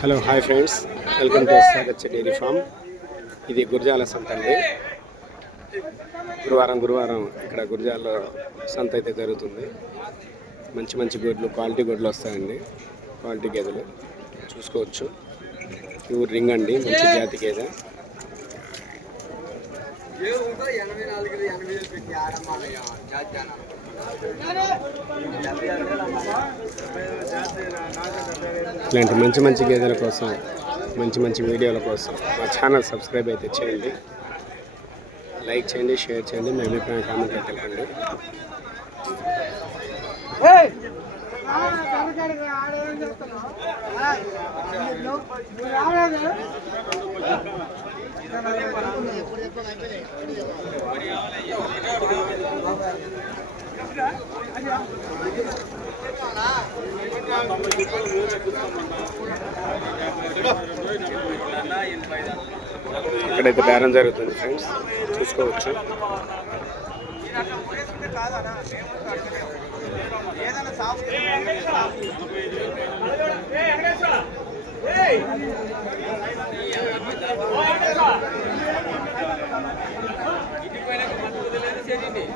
Hello hi friends welcome to సాగచ్చ dairy farm ఇది గురజాల సంత అండి. గురువారం గురువారం ఇక్కడ గురజాల సంత అయితే జరుగుతుంది. మంచి మంచి గొడ్లు క్వాలిటీ గొడ్లు వస్తాయండి. క్వాలిటీ గేదెలు. చూసుకోవచ్చు. ప్యూర్ రింగ్ అండి. మంచి జాతి గేదె. ఎనభై నాలుగు ఎనభై వేలు పెట్టి ఆడమ్మాలయ్యా జాత్యాన. ఇలాంటి మంచి మంచి గేదెల కోసం మంచి మంచి వీడియోల కోసం మా ఛానల్ సబ్స్క్రైబ్ అయితే చేయండి. లైక్ చేయండి షేర్ చేయండి మీ అభిప్రాయం కామెంట్లో తెలపండి ఇక్కడైతే బేరం జరుగుతుంది ఫ్రెండ్స్. చూసుకోవచ్చు. ఏదైనా Inter e Ney.